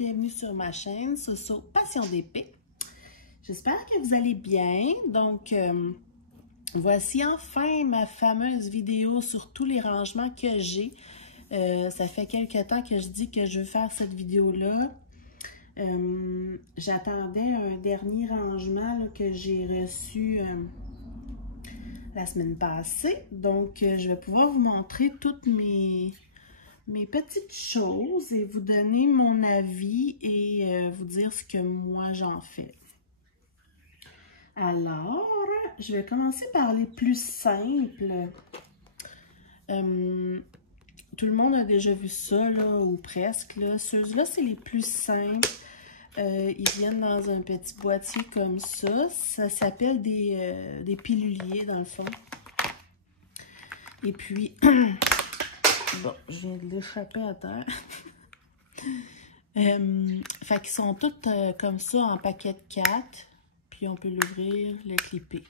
bienvenue sur ma chaîne Soso Passion d'épée. J'espère que vous allez bien. Donc, voici enfin ma fameuse vidéo sur tous les rangements que j'ai. Ça fait quelques temps que je dis que je veux faire cette vidéo-là. J'attendais un dernier rangement là, que j'ai reçu la semaine passée. Donc, je vais pouvoir vous montrer toutes mes petites choses et vous donner mon avis et vous dire ce que moi j'en fais. Alors, je vais commencer par les plus simples. Tout le monde a déjà vu ça, là, ou presque. Ceux-là, c'est les plus simples. Ils viennent dans un petit boîtier comme ça. Ça s'appelle des piluliers, dans le fond. Et puis... Bon, je viens de l'échapper à terre. Fait qu'ils sont tous comme ça en paquet de 4. Puis on peut l'ouvrir, le clipper.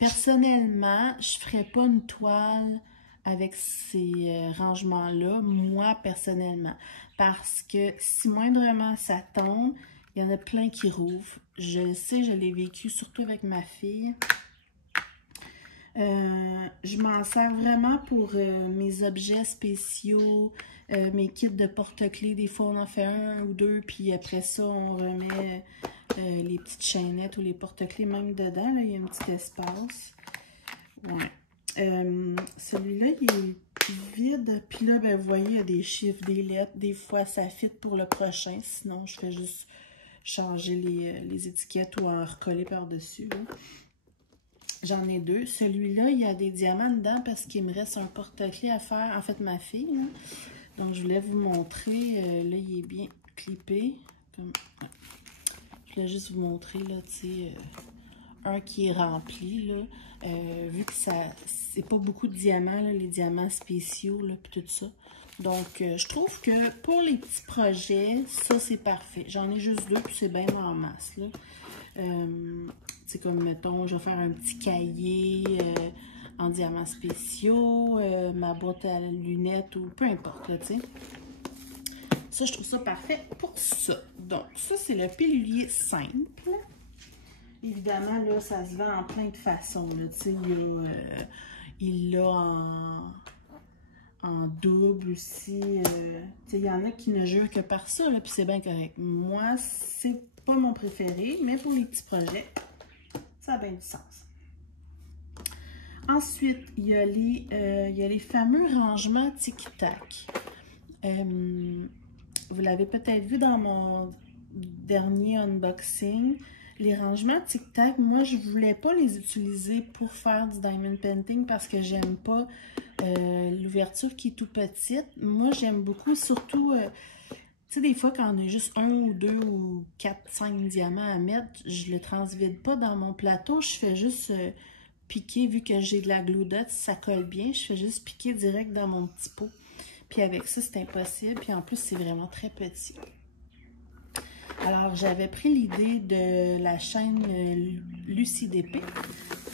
Personnellement, je ne ferais pas une toile avec ces rangements-là, moi personnellement. Parce que si moindrement ça tombe, il y en a plein qui rouvrent. Je le sais, je l'ai vécu surtout avec ma fille. Je m'en sers vraiment pour mes objets spéciaux, mes kits de porte-clés. Des fois, on en fait un ou deux, puis après ça, on remet les petites chaînettes ou les porte-clés même dedans. Là, il y a un petit espace. Ouais. Celui-là, il est vide. Puis là, ben, vous voyez, il y a des chiffres, des lettres. Des fois, ça fit pour le prochain. Sinon, je fais juste changer les étiquettes ou en recoller par-dessus. J'en ai deux. Celui-là, il y a des diamants dedans parce qu'il me reste un porte-clés à faire. En fait, ma fille. Là. Donc, je voulais vous montrer. Là, il est bien clippé. Comme... Ouais. Je voulais juste vous montrer, là, tu sais, un qui est rempli, là. Vu que ça, c'est pas beaucoup de diamants, là, les diamants spéciaux, là, puis tout ça. Donc, je trouve que pour les petits projets, ça, c'est parfait. J'en ai juste deux, puis c'est bien en masse, là. C'est comme, mettons, je vais faire un petit cahier en diamants spéciaux, ma boîte à lunettes ou peu importe, là, tu sais. Ça, je trouve ça parfait pour ça. Donc, ça, c'est le pilulier simple. Évidemment, là, ça se vend en plein de façons, là, tu sais, il l'a en double aussi. Tu sais, il y en a qui ne jurent que par ça, là, puis c'est bien correct. Moi, c'est pas mon préféré, mais pour les petits projets, ça a bien du sens. Ensuite, il y a les fameux rangements tic-tac. Vous l'avez peut-être vu dans mon dernier unboxing. Les rangements tic-tac, moi, je ne voulais pas les utiliser pour faire du diamond painting parce que j'aime pas l'ouverture qui est tout petite. Moi, j'aime beaucoup, surtout... tu sais, des fois, quand on a juste un ou deux ou 4, 5 diamants à mettre, je le transvide pas dans mon plateau. Je fais juste piquer, vu que j'ai de la glue dot, ça colle bien. Je fais juste piquer direct dans mon petit pot. Puis avec ça, c'est impossible. Puis en plus, c'est vraiment très petit. Alors, j'avais pris l'idée de la chaîne Lucie d'épée.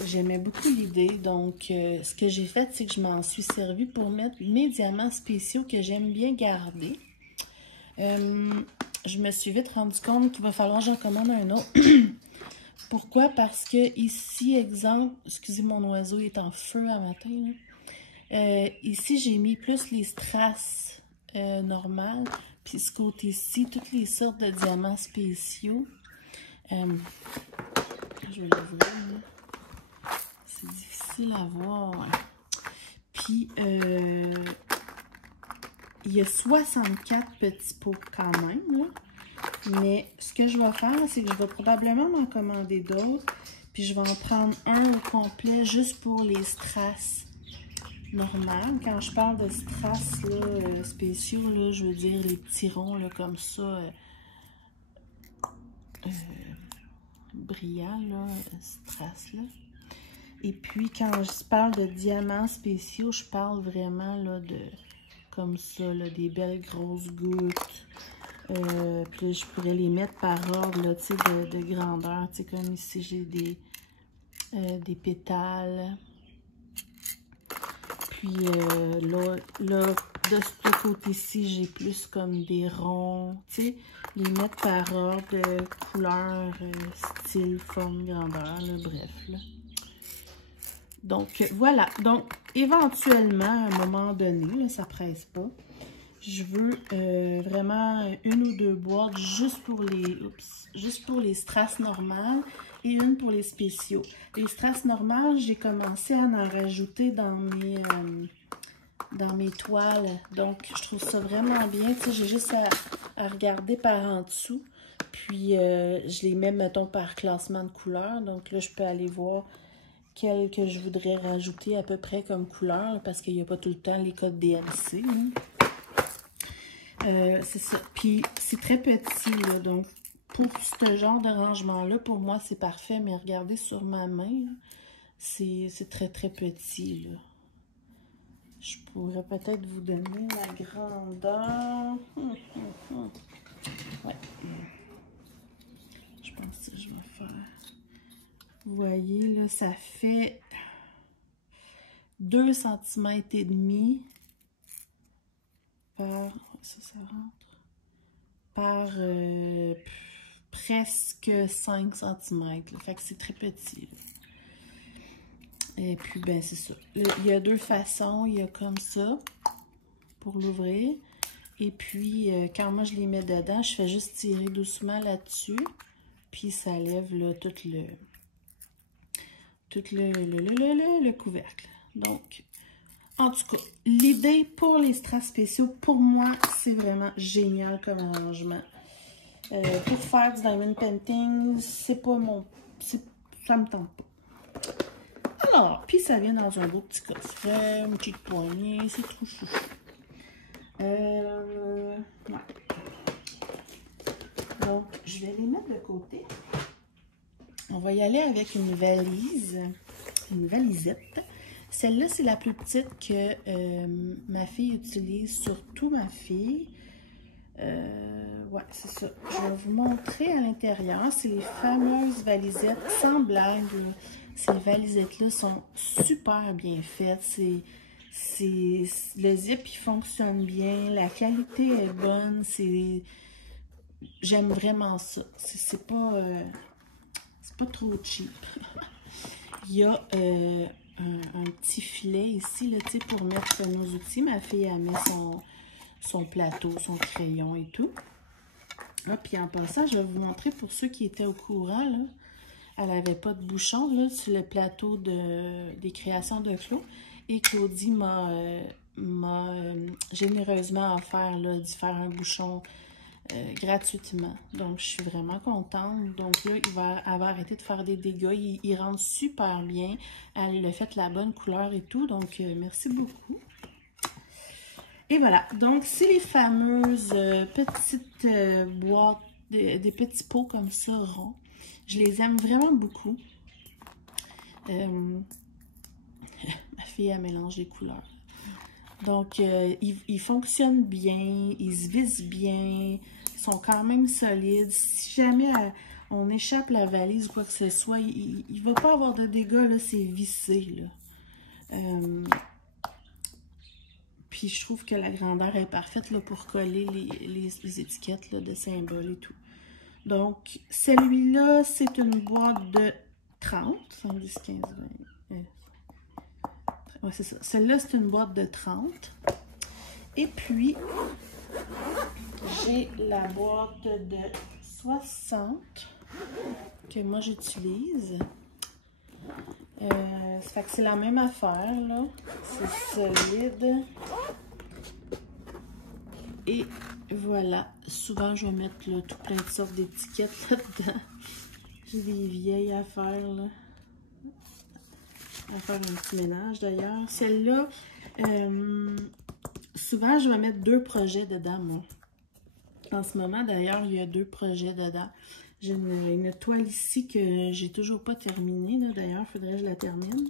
J'aimais beaucoup l'idée. Donc, ce que j'ai fait, c'est que je m'en suis servi pour mettre mes diamants spéciaux que j'aime bien garder. Je me suis vite rendu compte qu'il va falloir que j'en commande un autre. Pourquoi? Parce que ici, exemple, excusez mon oiseau, il est en feu à matin. Ici, j'ai mis plus les strass normales. Puis ce côté-ci, toutes les sortes de diamants spéciaux. Je vais l'ouvrir. C'est difficile à voir. Puis, il y a 64 petits pots quand même, là. Mais ce que je vais faire, c'est que je vais probablement m'en commander d'autres. Puis je vais en prendre un au complet juste pour les strass normales. Quand je parle de strass là, spéciaux, là, je veux dire les petits ronds là, comme ça, brillants, là, strass là. Et puis quand je parle de diamants spéciaux, je parle vraiment là, de comme ça, là, des belles grosses gouttes. Puis là, je pourrais les mettre par ordre là, de grandeur. Comme ici, j'ai des pétales. Puis là, de ce côté-ci, j'ai plus comme des ronds, tu sais, les mettre par ordre, couleur, style, forme, grandeur, là, bref, là. Donc, voilà. Donc, éventuellement, à un moment donné, là, ça presse pas, je veux vraiment une ou deux boîtes juste pour les strass normales et une pour les spéciaux. Les strass normales, j'ai commencé à en rajouter dans mes toiles. Donc, je trouve ça vraiment bien. Tu sais, j'ai juste à regarder par en dessous. Puis, je les mets, mettons, par classement de couleurs. Donc là, je peux aller voir quelles que je voudrais rajouter à peu près comme couleur, parce qu'il n'y a pas tout le temps les codes DMC. Hein. C'est ça. Puis, c'est très petit, là. Donc, pour ce genre de rangement-là, pour moi, c'est parfait. Mais regardez sur ma main, c'est très, très petit, là. Je pourrais peut-être vous donner la grandeur. Ouais. Je pense que je vais faire. Vous voyez, là, ça fait 2 cm et demi par. Ça rentre. Par presque 5 cm. Là. Fait que c'est très petit. Là. Et puis, ben, c'est ça. Il y a deux façons. Il y a comme ça, pour l'ouvrir. Et puis, quand moi, je les mets dedans, je fais juste tirer doucement là-dessus. Puis, ça lève, là, tout le couvercle. Donc, en tout cas, l'idée pour les strass spéciaux, pour moi, c'est vraiment génial comme arrangement. Pour faire du diamond painting, c'est pas mon... ça me tente pas. Alors, puis ça vient dans un beau petit coffret, une petite poignée, c'est trop chou. Ouais. Donc, je vais les mettre de côté. On va y aller avec une valise, une valisette. Celle-là, c'est la plus petite que ma fille utilise, surtout ma fille. Ouais, c'est ça. Je vais vous montrer à l'intérieur. C'est les fameuses valisettes, sans blague. Ces valisettes-là sont super bien faites. Le zip, il fonctionne bien. La qualité est bonne. J'aime vraiment ça. C'est pas trop cheap. Il y a un petit filet ici, là, pour mettre nos outils. Ma fille, elle met son plateau, son crayon et tout. Ah, puis en passant, je vais vous montrer pour ceux qui étaient au courant, là, elle n'avait pas de bouchon là, sur le plateau des créations de Claude. Et Claudie m'a généreusement offert d'y faire un bouchon gratuitement. Donc, je suis vraiment contente. Donc là, elle va arrêter de faire des dégâts. Il rentre super bien. Elle a fait la bonne couleur et tout. Donc, merci beaucoup. Et voilà, donc c'est les fameuses petites boîtes, des petits pots comme ça, ronds. Je les aime vraiment beaucoup. Ma fille, elle mélange les couleurs. Donc, ils fonctionnent bien, ils se visent bien, ils sont quand même solides. Si jamais on échappe la valise ou quoi que ce soit, il ne va pas avoir de dégâts, là, c'est vissé, là. Puis je trouve que la grandeur est parfaite là, pour coller les étiquettes là, de symboles et tout. Donc, celui-là, c'est une boîte de 30, 110, 15, 20. Ouais, c'est ça. Celle-là, c'est une boîte de 30. Et puis, j'ai la boîte de 60 que moi j'utilise. Ça fait que c'est la même affaire, là. C'est solide. Et voilà. Souvent, je vais mettre là, tout plein de sortes d'étiquettes là-dedans. J'ai des vieilles affaires, là. À faire un petit ménage, d'ailleurs. Celle-là, souvent, je vais mettre 2 projets dedans, moi. En ce moment, d'ailleurs, il y a 2 projets dedans. J'ai une toile ici que j'ai toujours pas terminée. D'ailleurs, il faudrait que je la termine.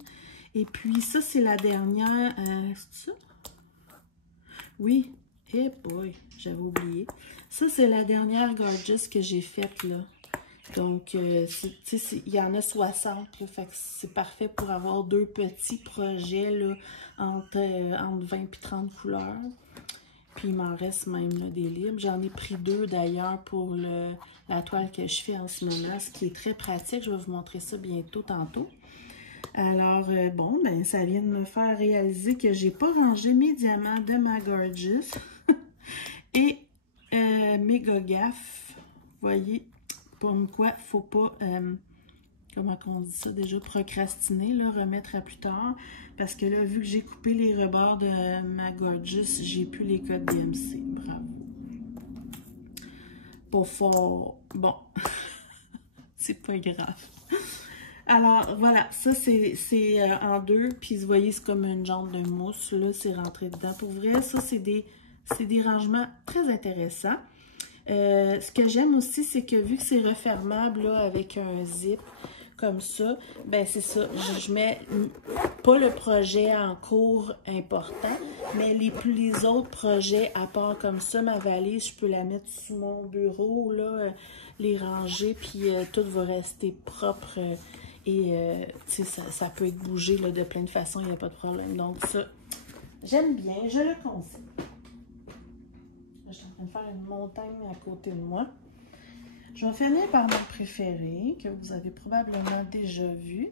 Et puis, ça, c'est la dernière... c'est ça? Oui. Eh boy, j'avais oublié. Ça, c'est la dernière Gorgeous que j'ai faite, là. Donc, il y en a 60, là, fait que c'est parfait pour avoir 2 petits projets là, entre 20 et 30 couleurs. Puis, il m'en reste même là, des libres. J'en ai pris 2 d'ailleurs pour la toile que je fais en ce moment, ce qui est très pratique. Je vais vous montrer ça bientôt, tantôt. Alors, bon, ben ça vient de me faire réaliser que j'ai pas rangé mes diamants de ma Gorgeous et mes Gogaf. Vous voyez, comme quoi, faut pas, comment on dit ça déjà, procrastiner, là, remettre à plus tard. Parce que là, vu que j'ai coupé les rebords de ma Gorgeous, j'ai plus les codes DMC. Bravo. Pas fort. Bon, c'est pas grave. Alors, voilà, ça, c'est en 2, puis vous voyez, c'est comme une genre de mousse, là, c'est rentré dedans. Pour vrai, ça, c'est des rangements très intéressants. Ce que j'aime aussi, c'est que vu que c'est refermable, là, avec un zip comme ça, ben c'est ça, je mets pas le projet en cours important, mais les autres projets, à part comme ça, ma valise, je peux la mettre sous mon bureau, là, les ranger, puis tout va rester propre. Et ça peut être bougé là, de plein de façons, il n'y a pas de problème. Donc ça, j'aime bien, je le conseille. Là, je suis en train de faire une montagne à côté de moi. Je vais finir par mon préféré, que vous avez probablement déjà vu.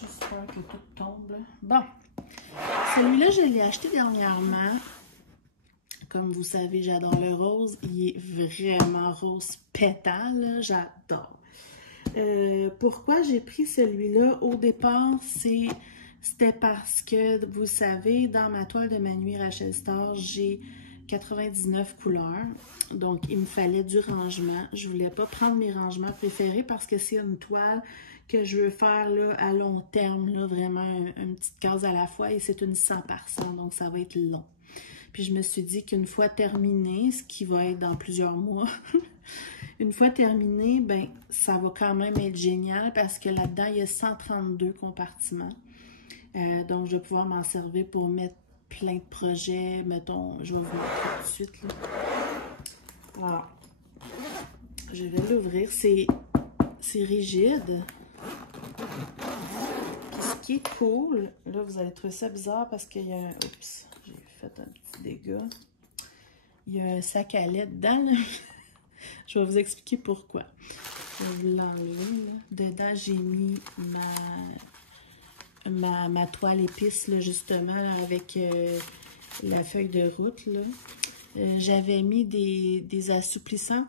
J'espère que tout tombe. Bon, celui-là, je l'ai acheté dernièrement. Comme vous savez, j'adore le rose. Il est vraiment rose pétale. J'adore. Pourquoi j'ai pris celui-là? Au départ, c'était parce que, vous savez, dans ma toile de ma nuit Rachel Star, j'ai 99 couleurs. Donc, il me fallait du rangement. Je ne voulais pas prendre mes rangements préférés parce que c'est une toile que je veux faire là, à long terme. Là, vraiment, une petite case à la fois. Et c'est une 100 par 100, donc ça va être long. Puis je me suis dit qu'une fois terminé, ce qui va être dans plusieurs mois, une fois terminé, ben ça va quand même être génial parce que là-dedans, il y a 132 compartiments. Donc, je vais pouvoir m'en servir pour mettre plein de projets. Mettons, je vais vous montrer tout de suite. Là. Alors, je vais l'ouvrir. C'est rigide. Puis ce qui est cool, là, vous allez trouver ça bizarre parce qu'il y a un... Oups, j'ai fait un petit dégât. Il y a un sac à lait dedans. Là. Je vais vous expliquer pourquoi. Je vais vous l'enlever. Dedans, j'ai mis ma toile épice, là, justement, là, avec la feuille de route. J'avais mis des assouplissants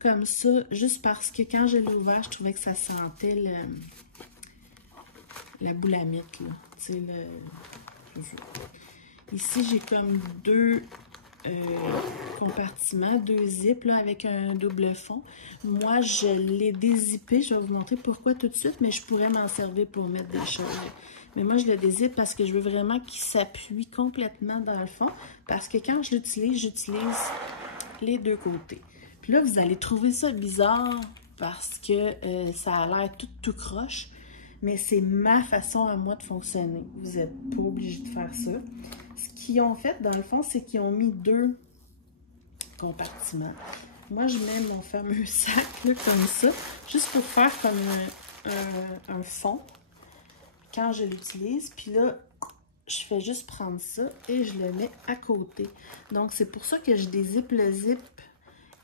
comme ça, juste parce que quand je l'ai ouvert, je trouvais que ça sentait la boulamite. Là. Ici, j'ai comme 2 compartiments, 2 zips là, avec un double fond. Moi, je l'ai dézippé. Je vais vous montrer pourquoi tout de suite, mais je pourrais m'en servir pour mettre des choses. Mais moi, je le dézippe parce que je veux vraiment qu'il s'appuie complètement dans le fond. Parce que quand je l'utilise, j'utilise les 2 côtés. Puis là, vous allez trouver ça bizarre parce que ça a l'air tout croche. Mais c'est ma façon à moi de fonctionner. Vous n'êtes pas obligé de faire ça. Ce qu'ils ont fait, dans le fond, c'est qu'ils ont mis 2 compartiments. Moi, je mets mon fameux sac là, comme ça, juste pour faire comme un fond quand je l'utilise. Puis là, je fais juste prendre ça et je le mets à côté. Donc, c'est pour ça que je dézippe le zip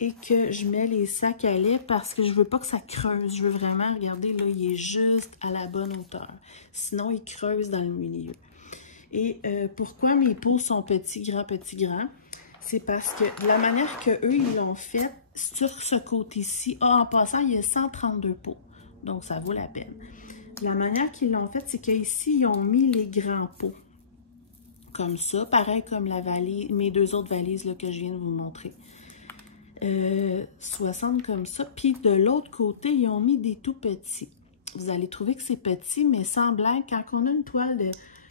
et que je mets les sacs à lait parce que je veux pas que ça creuse. Je veux vraiment, regardez, là, il est juste à la bonne hauteur. Sinon, il creuse dans le milieu. Et pourquoi mes pots sont petits, grands? C'est parce que la manière qu'eux, ils l'ont fait, sur ce côté-ci, en passant, il y a 132 pots. Donc, ça vaut la peine. La manière qu'ils l'ont fait, c'est qu'ici, ils ont mis les grands pots. Comme ça, pareil comme la valise, mes 2 autres valises là, que je viens de vous montrer. 60 comme ça. Puis de l'autre côté, ils ont mis des tout petits. Vous allez trouver que c'est petit, mais sans blague, quand on a une toile de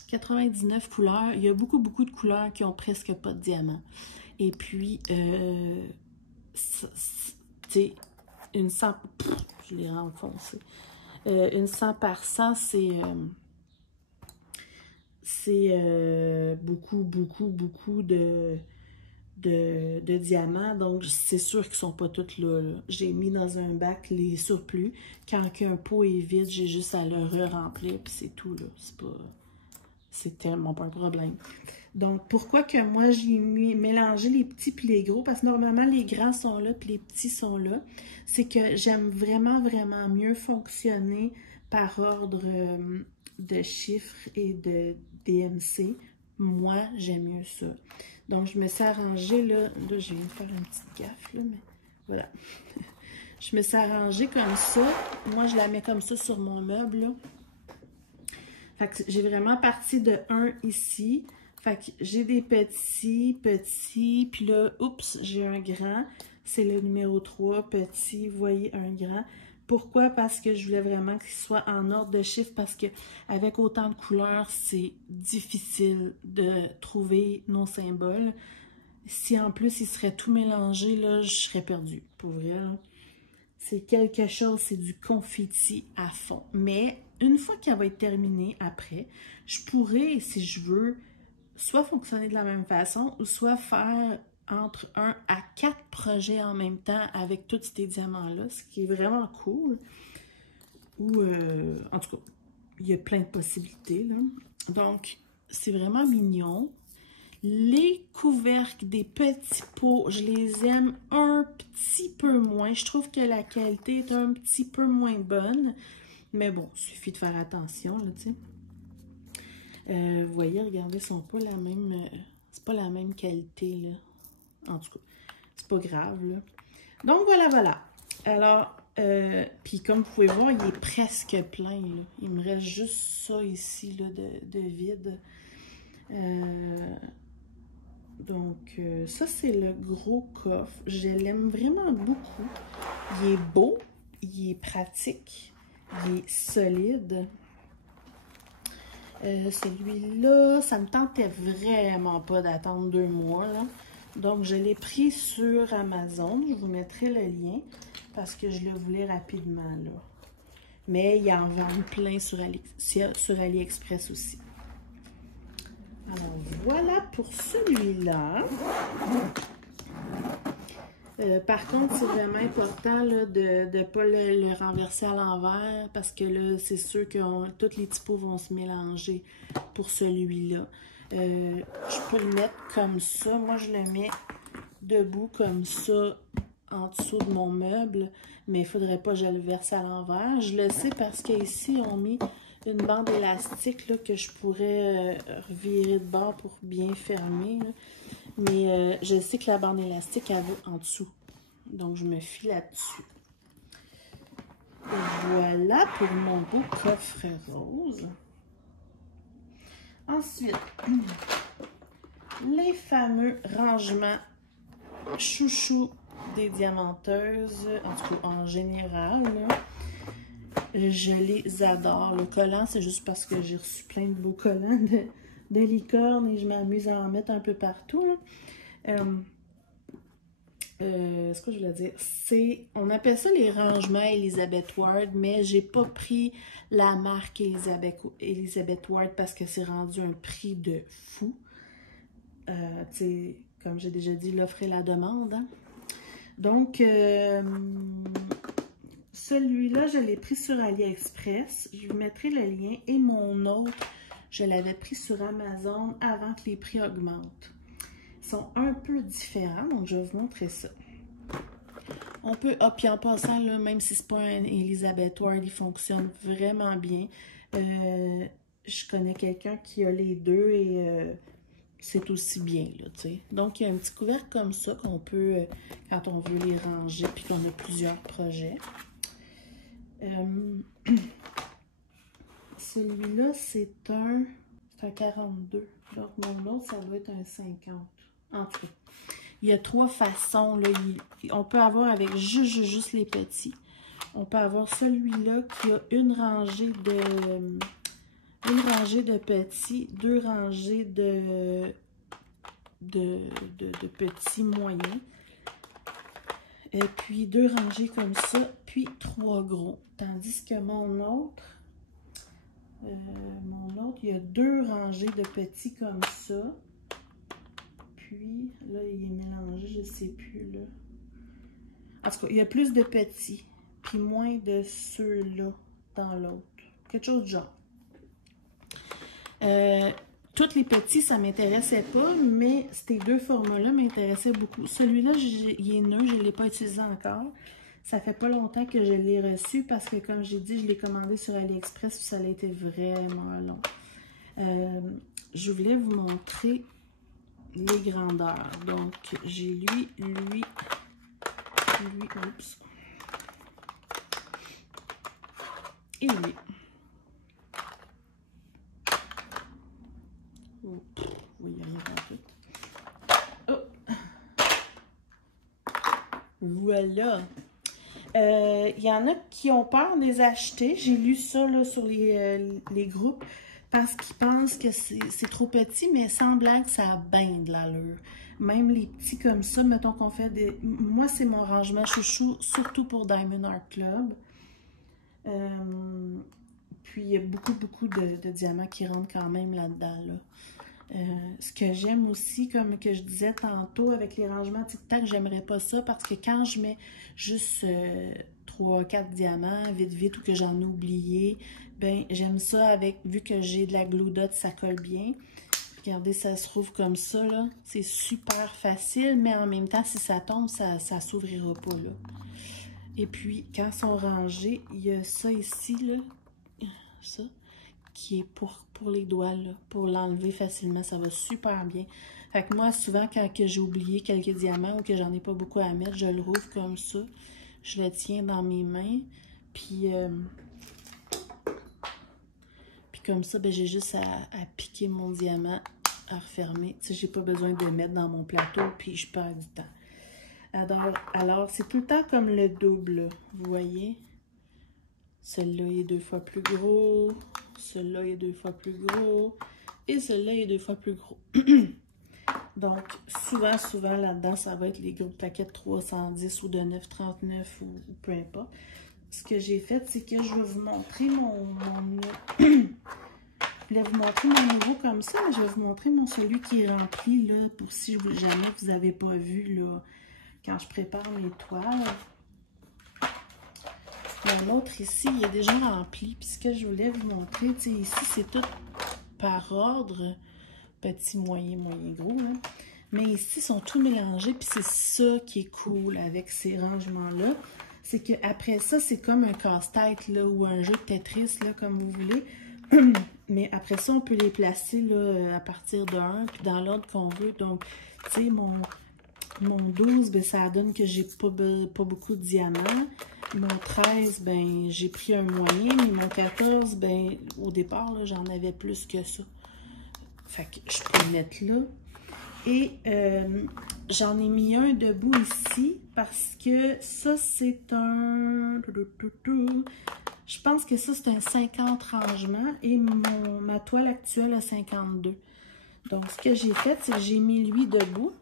99 couleurs, il y a beaucoup de couleurs qui ont presque pas de diamant. Et puis, tu sais, une 100... je l'ai renfoncé. Une 100 par 100, c'est beaucoup de de diamants. Donc, c'est sûr qu'ils ne sont pas tous là. J'ai mis dans un bac les surplus. Quand un pot est vide, j'ai juste à le re-remplir, puis c'est tout, là. C'est tellement pas un problème. Donc, pourquoi que moi, j'ai mélangé les petits puis les gros? Parce que normalement, les grands sont là puis les petits sont là. C'est que j'aime vraiment, vraiment mieux fonctionner par ordre de chiffres et de DMC. Moi, j'aime mieux ça. Donc, je me suis arrangée, là je viens de faire une petite gaffe, là, mais voilà. Je me suis arrangée comme ça. Moi, je la mets comme ça sur mon meuble, là. Fait que j'ai vraiment parti de 1 ici. Fait que j'ai des petits, puis là, oups, j'ai un grand. C'est le numéro 3, petit, vous voyez, un grand. Pourquoi? Parce que je voulais vraiment qu'il soit en ordre de chiffre, parce que avec autant de couleurs, c'est difficile de trouver nos symboles. Si en plus, il serait tout mélangé, là, je serais perdue, pour vrai, là. C'est quelque chose, c'est du confetti à fond. Mais une fois qu'elle va être terminée après, je pourrais, si je veux, soit fonctionner de la même façon ou soit faire entre 1 à 4 projets en même temps avec tous ces diamants-là, ce qui est vraiment cool. Ou, en tout cas, il y a plein de possibilités, là. Donc, c'est vraiment mignon. Les couvercles des petits pots, je les aime un petit peu moins. Je trouve que la qualité est un petit peu moins bonne. Mais bon, il suffit de faire attention, là, tu sais. Vous voyez, regardez, ils sont pas la même... c'est pas la même qualité, là. En tout cas, c'est pas grave, là. Donc, voilà, voilà. Alors, puis comme vous pouvez voir, il est presque plein, là. Il me reste juste ça ici, là, de vide. Donc, ça, c'est le gros coffre. Je l'aime vraiment beaucoup. Il est beau, il est pratique, il est solide. Celui-là, ça me tentait vraiment pas d'attendre 2 mois, là. Donc, je l'ai pris sur Amazon. Je vous mettrai le lien parce que je le voulais rapidement, là. Mais il en vend plein sur AliExpress aussi. Alors, voilà pour celui-là. Par contre, c'est vraiment important là, de ne pas le renverser à l'envers parce que là, c'est sûr que tous les petits pots vont se mélanger pour celui-là. Je peux le mettre comme ça. Moi, je le mets debout comme ça en dessous de mon meuble, mais il ne faudrait pas que je le verse à l'envers. Je le sais parce qu'ici, on a mis une bande élastique là, que je pourrais revirer de bord pour bien fermer. Là. Mais je sais que la bande élastique, elle va en dessous. Donc, je me fie là-dessus. Voilà pour mon beau coffre rose. Ensuite, les fameux rangements chouchou des diamanteuses, en tout cas en général. Là. Je les adore. Le collant, c'est juste parce que j'ai reçu plein de beaux collants de licorne et je m'amuse à en mettre un peu partout. Ce que je voulais dire, on appelle ça les rangements Elizabeth Ward, mais j'ai pas pris la marque Elizabeth Ward parce que c'est rendu un prix de fou. Comme j'ai déjà dit, l'offre et la demande. Hein? Donc, celui-là, je l'ai pris sur AliExpress. Je vous mettrai le lien. Et mon autre, je l'avais pris sur Amazon avant que les prix augmentent. Ils sont un peu différents, donc je vais vous montrer ça. On peut, puis en passant, là, même si c'est pas un Elizabeth Ward, il fonctionne vraiment bien. Je connais quelqu'un qui a les deux et c'est aussi bien, là, tu sais. Donc, il y a un petit couvercle comme ça qu'on peut, quand on veut les ranger, puis qu'on a plusieurs projets. Celui-là, c'est un 42. Donc, mon autre, ça doit être un 50. En tout cas, il y a 3 façons. Là. On peut avoir avec juste les petits. On peut avoir celui-là qui a une rangée de petits, 2 rangées de petits moyens. Et puis 2 rangées comme ça, puis 3 gros. Tandis que mon autre, il y a 2 rangées de petits comme ça. puis, là, il est mélangé, je sais plus, là. En tout cas, il y a plus de petits, puis moins de ceux-là dans l'autre. Quelque chose du genre. Tous les petits, ça m'intéressait pas, mais ces deux formats-là m'intéressaient beaucoup. Celui-là, il est neuf, je ne l'ai pas utilisé encore. Ça fait pas longtemps que je l'ai reçu parce que, comme j'ai dit, je l'ai commandé sur AliExpress, ça a été vraiment long. Je voulais vous montrer les grandeurs. Donc, j'ai lui, oups, et lui. Oh, oui, il y a rien dans tout. Oh. Voilà. Il y en a qui ont peur de les acheter. J'ai lu ça là, sur les groupes parce qu'ils pensent que c'est trop petit, mais sans blague, ça a bien de l'allure. Même les petits comme ça, mettons qu'on fait des... Moi, c'est mon rangement chouchou, surtout pour Diamond Art Club. Puis, il y a beaucoup de diamants qui rentrent quand même là-dedans. Ce que j'aime aussi, comme que je disais tantôt, avec les rangements tic-tac, j'aimerais pas ça parce que quand je mets juste 3-4 diamants, vite, ou que j'en ai oublié, ben j'aime ça avec, vu que j'ai de la glue dot, ça colle bien. Regardez, ça se trouve comme ça, là. C'est super facile, mais en même temps, si ça tombe, ça s'ouvrira pas, là. Et puis, quand ils sont rangés, il y a ça ici, là. Ça. Qui est pour les doigts, là, pour l'enlever facilement. Ça va super bien. Fait que moi, souvent, quand j'ai oublié quelques diamants ou que j'en ai pas beaucoup à mettre, je le rouvre comme ça. Je le tiens dans mes mains. Puis comme ça, ben, j'ai juste à piquer mon diamant, à refermer. Tu sais, j'ai pas besoin de le mettre dans mon plateau, puis je perds du temps. Alors c'est tout le temps comme le double, vous voyez? Celui-là est 2 fois plus gros. Celui-là est 2 fois plus gros. Et celui-là est 2 fois plus gros. Donc, souvent là-dedans, ça va être les gros paquets de 310 ou de 9,39 ou peu importe. Ce que j'ai fait, c'est que je vais vous montrer je voulais vous montrer mon nouveau comme ça, mais je vais vous montrer celui qui est rempli, là, pour si jamais vous n'avez pas vu, là, quand je prépare mes toiles. L'autre ici, il est déjà rempli. Puis ce que je voulais vous montrer, tu sais, ici, c'est tout par ordre. Petit, moyen, gros. Hein. Mais ici, ils sont tous mélangés. Puis c'est ça qui est cool avec ces rangements-là. C'est qu'après ça, c'est comme un casse-tête, là, ou un jeu de Tetris, là, comme vous voulez. Mais après ça, on peut les placer, là, à partir de 1, puis dans l'ordre qu'on veut. Donc, tu sais, mon 12, ben, ça donne que j'ai pas beaucoup de diamants. Mon 13, ben, j'ai pris un moyen, mais mon 14, ben, au départ, j'en avais plus que ça. Fait que je peux le mettre là. Et j'en ai mis un debout ici parce que ça, c'est un... Je pense que ça, c'est un 50 rangements et ma toile actuelle a 52. Donc, ce que j'ai fait, c'est que j'ai mis lui debout.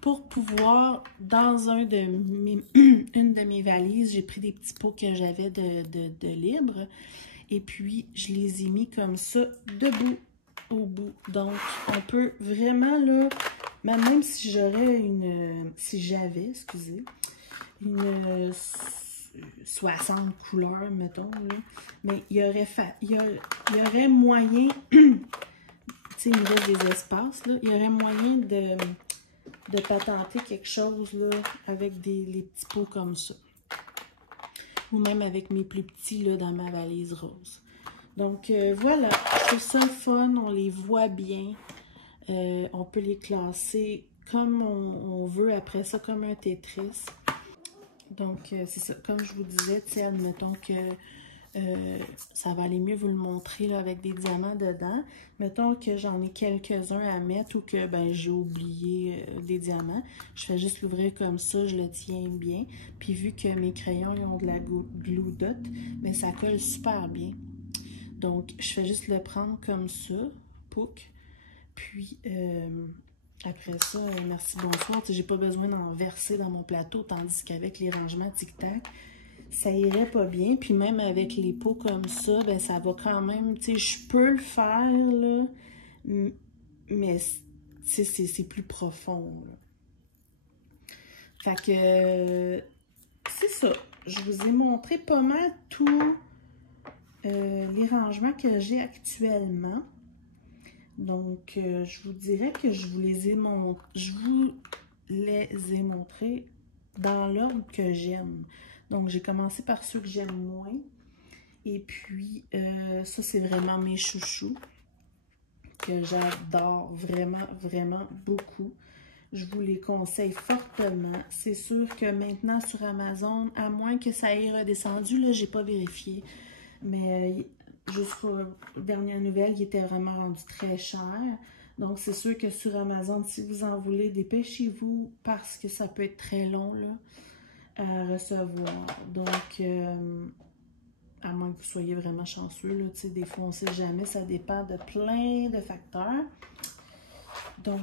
Pour pouvoir, dans une de mes valises, j'ai pris des petits pots que j'avais de libre. Et puis, je les ai mis comme ça, debout, au bout. Donc, on peut vraiment, là, même si j'avais, excusez, une 60 couleurs, mettons, là, mais il y aurait moyen, tu sais, il me reste des espaces, là, il y aurait moyen de patenter quelque chose là, avec les petits pots comme ça. Ou même avec mes plus petits là, dans ma valise rose. Donc voilà, je trouve ça fun, on les voit bien. On peut les classer comme on veut après ça, comme un Tetris. Donc c'est ça, comme je vous disais, tu sais, admettons que ça va aller mieux vous le montrer là, avec des diamants dedans. Mettons que j'en ai quelques-uns à mettre ou que ben, j'ai oublié des diamants. Je fais juste l'ouvrir comme ça, je le tiens bien. Puis vu que mes crayons ils ont de la glue dot, ben, ça colle super bien. Donc je fais juste le prendre comme ça, pouc. Puis après ça, merci, bonsoir. J'ai pas besoin d'en verser dans mon plateau, tandis qu'avec les rangements tic-tac, ça irait pas bien. Puis même avec les pots comme ça, ben ça va quand même, tu sais, je peux le faire, là, Mais c'est plus profond, là. Fait que c'est ça. Je vous ai montré pas mal tous les rangements que j'ai actuellement. Donc, je vous dirais que je vous les ai montrés dans l'ordre que j'aime. Donc, j'ai commencé par ceux que j'aime moins. Et puis, ça, c'est vraiment mes chouchous que j'adore vraiment, vraiment beaucoup. Je vous les conseille fortement. C'est sûr que maintenant sur Amazon, à moins que ça ait redescendu, là, j'ai pas vérifié. Mais jusqu'aux dernières nouvelles, il était vraiment rendu très cher. Donc, c'est sûr que sur Amazon, si vous en voulez, dépêchez-vous parce que ça peut être très long là, à recevoir. Donc, à moins que vous soyez vraiment chanceux, là, des fois, on ne sait jamais. Ça dépend de plein de facteurs. Donc,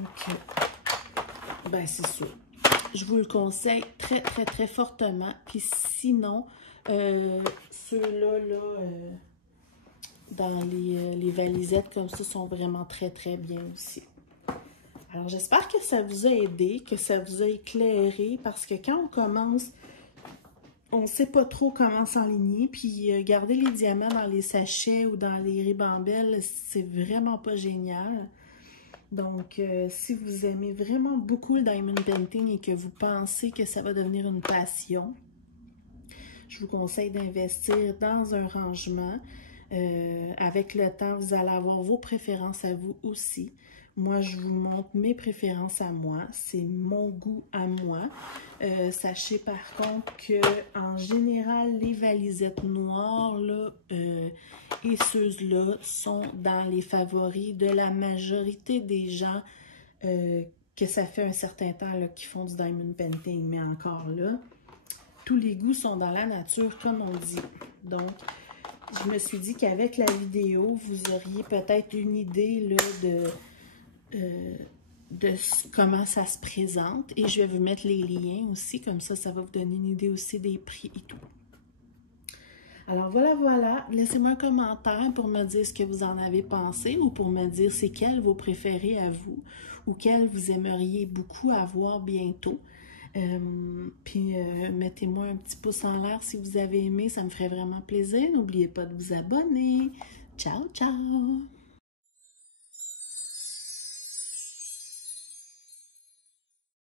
ben c'est sûr. Je vous le conseille très, très, très fortement. Puis sinon, ceux-là, dans les valisettes comme ça, sont vraiment très, très bien aussi. Alors, j'espère que ça vous a aidé, que ça vous a éclairé, parce que quand on commence, on ne sait pas trop comment s'enligner, puis garder les diamants dans les sachets ou dans les ribambelles, c'est vraiment pas génial. Donc, si vous aimez vraiment beaucoup le diamond painting et que vous pensez que ça va devenir une passion, je vous conseille d'investir dans un rangement. Avec le temps, vous allez avoir vos préférences à vous aussi. Moi, je vous montre mes préférences à moi. C'est mon goût à moi. Sachez par contre que en général, les valisettes noires là, et ceux-là sont dans les favoris de la majorité des gens que ça fait un certain temps là, qui font du diamond painting. Mais encore là, tous les goûts sont dans la nature, comme on dit. Donc, je me suis dit qu'avec la vidéo, vous auriez peut-être une idée là, de comment ça se présente. Et je vais vous mettre les liens aussi, comme ça, ça va vous donner une idée aussi des prix et tout. Alors voilà. Laissez-moi un commentaire pour me dire ce que vous en avez pensé ou pour me dire c'est quels vos préférés à vous ou quels vous aimeriez beaucoup avoir bientôt. Puis mettez-moi un petit pouce en l'air si vous avez aimé, ça me ferait vraiment plaisir. N'oubliez pas de vous abonner. Ciao, ciao!